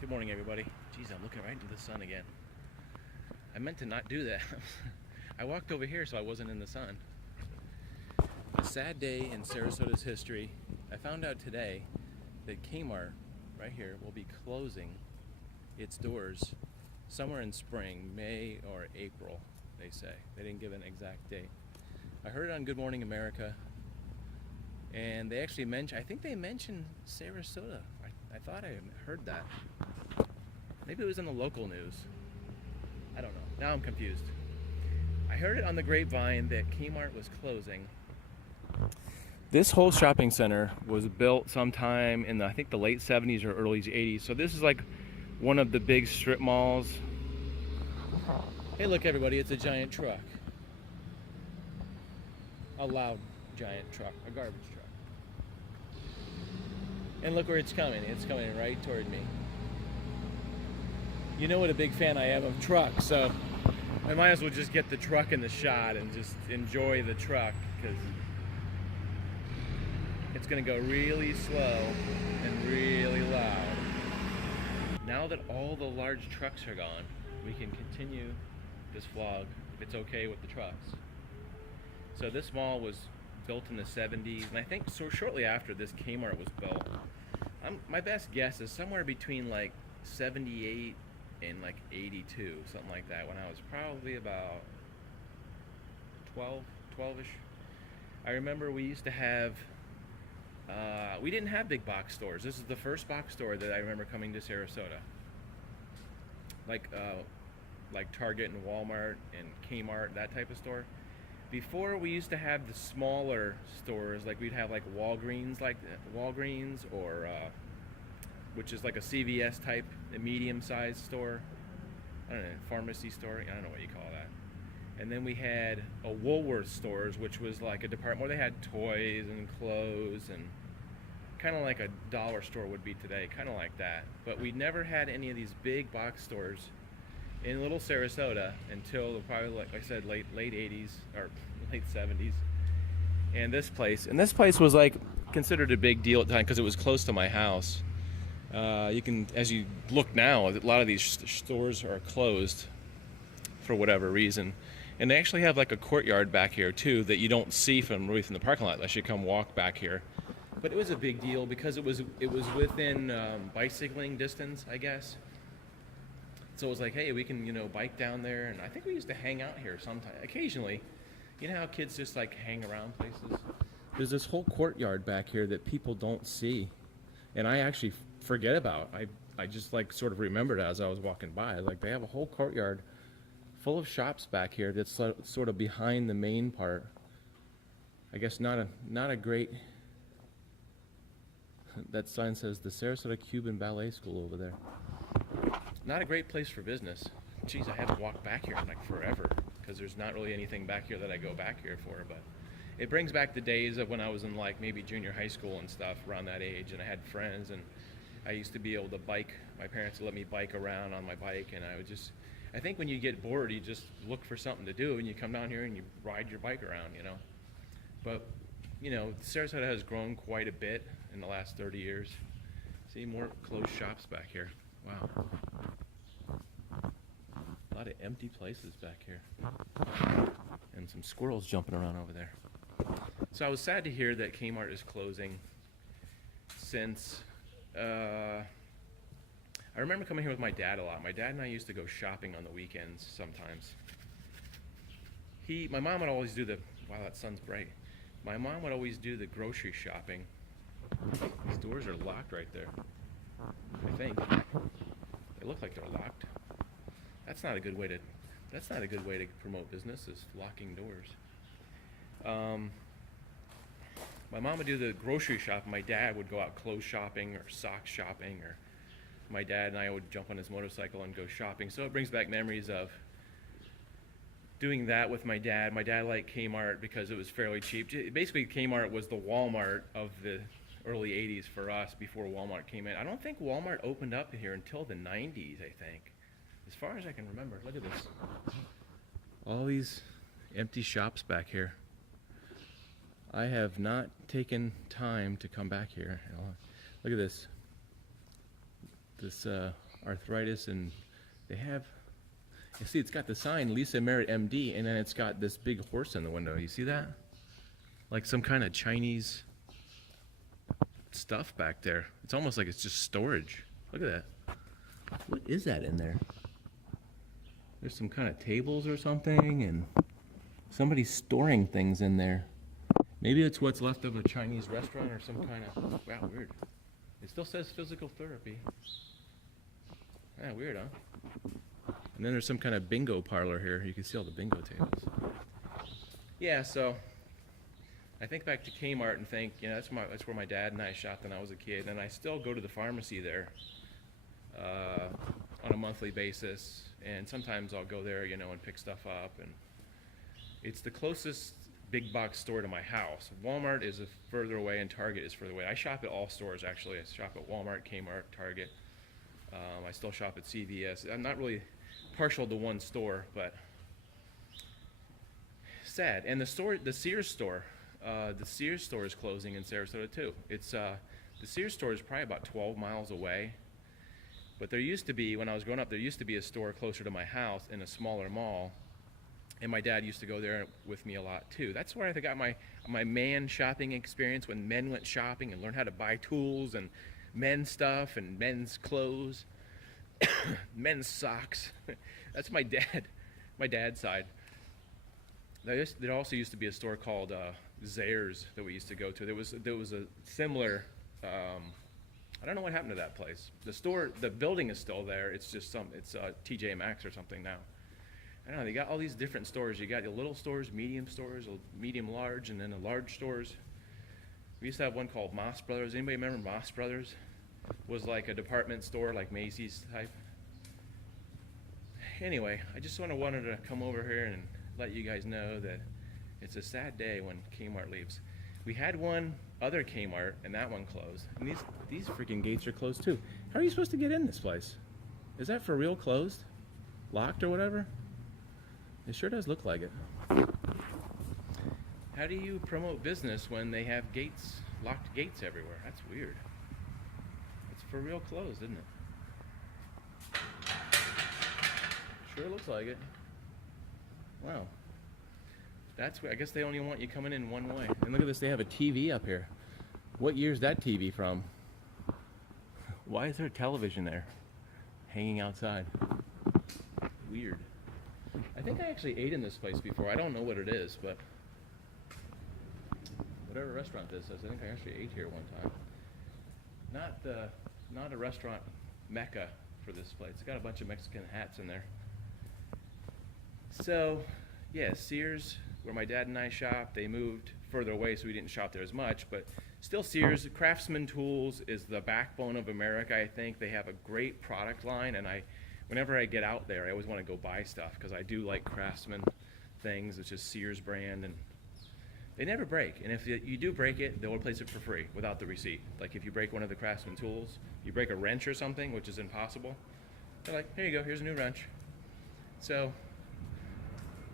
Good morning, everybody. Geez, I'm looking right into the sun again. I meant to not do that. I walked over here so I wasn't in the sun. A sad day in Sarasota's history. I found out today that Kmart, right here, will be closing its doors somewhere in spring, May or April, they say. They didn't give an exact date. I heard it on Good Morning America, and they actually mentioned, I think they mentioned Sarasota. I thought I heard that. Maybe it was in the local news. I don't know. Now I'm confused. I heard it on the grapevine that Kmart was closing. This whole shopping center was built sometime in I think the late 70s or early 80s. So this is like one of the big strip malls. Hey, look, everybody, it's a giant truck. A loud giant truck, a garbage truck. And look where it's coming. It's coming right toward me. You know what a big fan I am of trucks, so I might as well just get the truck in the shot and just enjoy the truck, because it's going to go really slow and really loud. Now that all the large trucks are gone, we can continue this vlog if it's okay with the trucks. So this mall was built in the 70s, and I think so shortly after this Kmart was built. My best guess is somewhere between like 78 and like 82, something like that, when I was probably about 12-ish. I remember we used to have, we didn't have big box stores. This is the first box store that I remember coming to Sarasota. Like Target and Walmart and Kmart, that type of store. Before, we used to have the smaller stores, like we'd have like Walgreens, or which is like a CVS type, a medium-sized store. I don't know, pharmacy store. I don't know what you call that. And then we had a Woolworth stores, which was like a department where they had toys and clothes, and kind of like a dollar store would be today, kind of like that. But we never had any of these big box stores in Little Sarasota until probably, like I said, late 80s or late 70s. And this place was like considered a big deal at the time because it was close to my house. You can, as you look now, a lot of these stores are closed for whatever reason, and they actually have like a courtyard back here too that you don't see from the parking lot unless you come walk back here. But it was a big deal because it was within bicycling distance, I guess. So it was like, hey, we can, bike down there, and I think we used to hang out here sometime, occasionally. You know how kids just like hang around places? There's this whole courtyard back here that people don't see, and I actually forget about. I just like sort of remembered as I was walking by. Like, they have a whole courtyard full of shops back here that's sort of behind the main part. I guess not a great. That sign says the Sarasota Cuban Ballet School over there. Not a great place for business. Geez, I haven't walked back here in like forever because there's not really anything back here that I go back here for. But it brings back the days of when I was in like maybe junior high school and stuff, around that age, and I had friends, and I used to be able to bike. My parents would let me bike around on my bike, and I think when you get bored, you just look for something to do, and you come down here and you ride your bike around, But, Sarasota has grown quite a bit in the last 30 years. See more closed shops back here. Wow. A lot of empty places back here. And some squirrels jumping around over there. So I was sad to hear that Kmart is closing, since I remember coming here with my dad a lot. My dad and I used to go shopping on the weekends sometimes. My mom would always do wow, that sun's bright. My mom would always do the grocery shopping. These doors are locked right there, I think. They look like they're locked. That's not a good way to promote business, is locking doors. My mom would do the grocery shop. My dad would go out clothes shopping or sock shopping, or my dad and I would jump on his motorcycle and go shopping. So it brings back memories of doing that with my dad. My dad liked Kmart because it was fairly cheap. Basically, Kmart was the Walmart of the early 80s for us before Walmart came in. I don't think Walmart opened up here until the 90s, I think. As far as I can remember. Look at this. All these empty shops back here. I have not taken time to come back here. Look at this. arthritis, and they have, you see, it's got the sign Lisa Merritt MD, and then it's got this big horse in the window. You see that? Like some kind of Chinese stuff back there. It's almost like it's just storage. Look at that. What is that in there? There's some kind of tables or something, and somebody's storing things in there. Maybe it's what's left of a Chinese restaurant or some kind of, wow, weird. It still says physical therapy. Yeah, weird, huh? And then there's some kind of bingo parlor here. You can see all the bingo tables. Yeah, so I think back to Kmart and think, you know, that's where my dad and I shopped when I was a kid, and I still go to the pharmacy there on a monthly basis, and sometimes I'll go there, you know, and pick stuff up, and it's the closest big box store to my house. Walmart is further away, and Target is further away. I shop at all stores, actually. I shop at Walmart, Kmart, Target. I still shop at CVS. I'm not really partial to one store, but sad. And the Sears store is closing in Sarasota too. It's the Sears store is probably about 12 miles away. But there used to be, when I was growing up, there used to be a store closer to my house in a smaller mall. And my dad used to go there with me a lot too. That's where I got my man shopping experience, when men went shopping and learned how to buy tools and men's stuff and men's clothes, men's socks. That's my dad's side. There also used to be a store called Zayre's that we used to go to. There was a similar, I don't know what happened to that place. The building is still there. It's just it's TJ Maxx or something now. I don't know, they got all these different stores. You got the little stores, medium, large, and then the large stores. We used to have one called Moss Brothers. Anybody remember Moss Brothers? It was like a department store, like Macy's type. Anyway, I just wanted to come over here and let you guys know that it's a sad day when Kmart leaves. We had one other Kmart, and that one closed. And these freaking gates are closed too. How are you supposed to get in this place? Is that for real closed? Locked or whatever? It sure does look like it. How do you promote business when they have locked gates everywhere? That's weird. It's for real closed, isn't it? Sure looks like it. Wow. I guess they only want you coming in one way. And look at this, they have a TV up here. What year's that TV from? Why is there a television there? Hanging outside. Weird. I think I actually ate in this place before. I don't know what it is, but whatever restaurant this is, I think I actually ate here one time. Not a restaurant mecca for this place. It's got a bunch of Mexican hats in there. So, yeah, Sears, where my dad and I shopped, they moved further away, so we didn't shop there as much, but still Sears. Craftsman Tools is the backbone of America, I think. They have a great product line, and whenever I get out there, I always want to go buy stuff, because I do like Craftsman things. It's just Sears brand, and they never break. And if you do break it, they'll replace it for free without the receipt. Like if you break one of the Craftsman tools, you break a wrench or something, which is impossible, they're like, here you go, here's a new wrench. So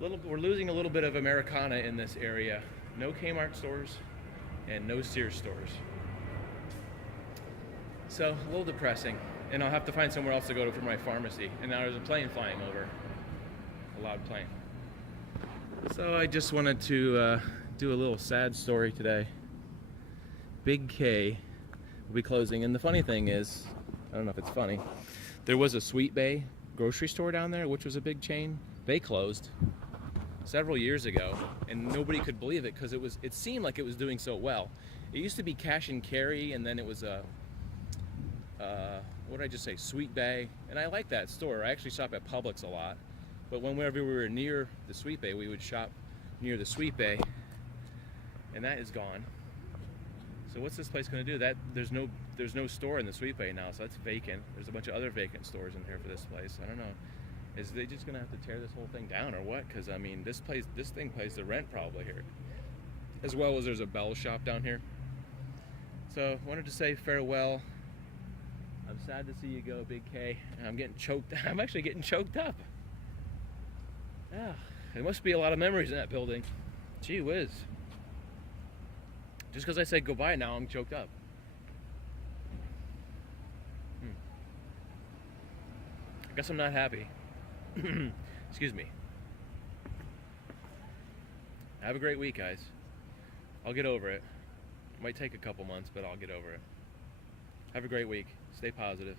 we're losing a little bit of Americana in this area. No Kmart stores and no Sears stores. So a little depressing. And I'll have to find somewhere else to go to for my pharmacy. And now there's a plane flying over. A loud plane. So I just wanted to do a little sad story today. Big K will be closing. And the funny thing is, I don't know if it's funny, there was a Sweet Bay grocery store down there, which was a big chain. They closed several years ago, and nobody could believe it because it seemed like it was doing so well. It used to be cash and carry, and then it was what did I just say? Sweet Bay. And I like that store. I actually shop at Publix a lot. But whenever we were near the Sweet Bay, we would shop near the Sweet Bay. And that is gone. So what's this place going to do? There's no store in the Sweet Bay now, so that's vacant. There's a bunch of other vacant stores in here for this place. I don't know. Is they just going to have to tear this whole thing down or what? Because I mean, this thing pays the rent probably here. As well as there's a Bell shop down here. So I wanted to say farewell. I'm sad to see you go, Big K. I'm getting choked. I'm actually getting choked up. Yeah, there must be a lot of memories in that building. Gee whiz. Just because I said goodbye now, I'm choked up. Guess I'm not happy. Excuse me. Have a great week, guys. I'll get over it. Might take a couple months, but I'll get over it. Have a great week. Stay positive.